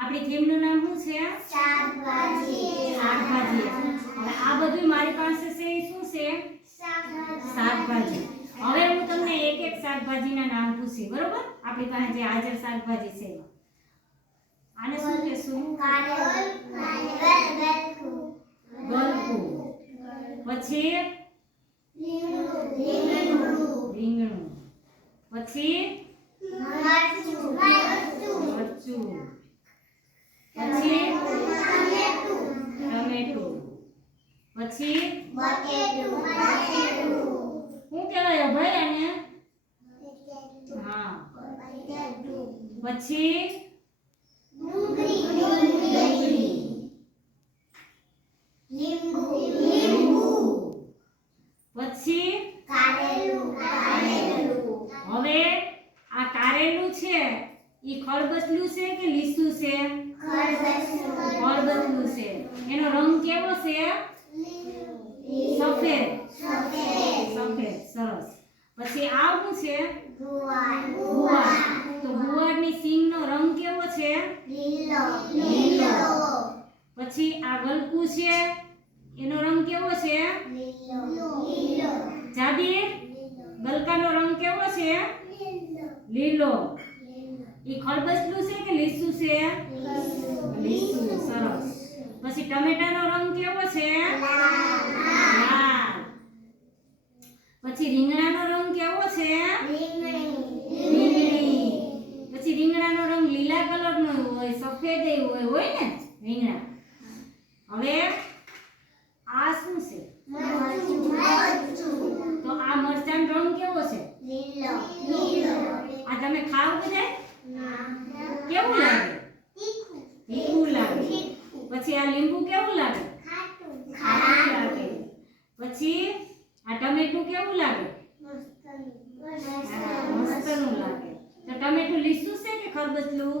આપણી થીમનું નામ શું છે? શાકભાજી. શાકભાજી. હવે આ બધું મારી પાસે છે એ શું છે? શાકભાજી. હવે હું તમને એક એક શાકભાજીના નામ પૂછી, બરોબર? આપણી પાસે જે હાજર શાકભાજી છે એમાં. આને શું કહેશું? ગલકું. પછી રીંગણું. પછી મરચું. પછી ટમેટું. પછી શું કહેવાય ભાઈ આને? હા. પછી ડુંગળી. પછી હવે આ કારેલું છે ઈ ખળબચલું છે કે લીસું છે? ખળબચલું છે. એનો રંગ કેવો છે? સફેદ. સફેદ. સરસ. પછી આ શું છે? ગુવાર. તો ગુવારની સિંગનો રંગ કેવો છે? લીલો. પછી આ ગલકું છે એનો રંગ કેવો છે? જાબીર, ગલકાનો રંગ કેવો છે? લીલો. ઈ ખળબચલું છે કે લીસું છે? લીસું. સરસ. પછી ટમેટાનો રંગ કેવો છે? લાલ. પછી રીંગણાનો રંગ કેવો છે? રીંગણી. પછી રીંગણાનો રંગ લીલા કલરનો હોય, સફેદ હોય ને રીંગણા. હવે આ શું છે? તો આ મરચાંનો રંગ કેવો છે? આ તમે ખાવ બધા? કેવું લાગે? તીખું લાગે. પછી આ લીંબુ કેવું લાગે? ખાટું લાગે. પછી આ ટમેટું કેવું લાગે? મસ્તનું લાગે. તો ટમેટું લીસું છે કે ખરબચલું?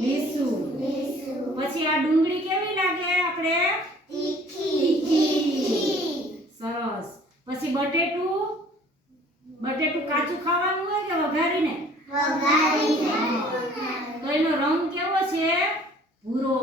લીસું. પછી આ ડુંગળી કેવી લાગે આપણે? તીખી. સરસ. પછી બટેટું કાચું ખાવાનું હોય કે વઘારીને? તો એનો રંગ કેવો છે? ભૂરો.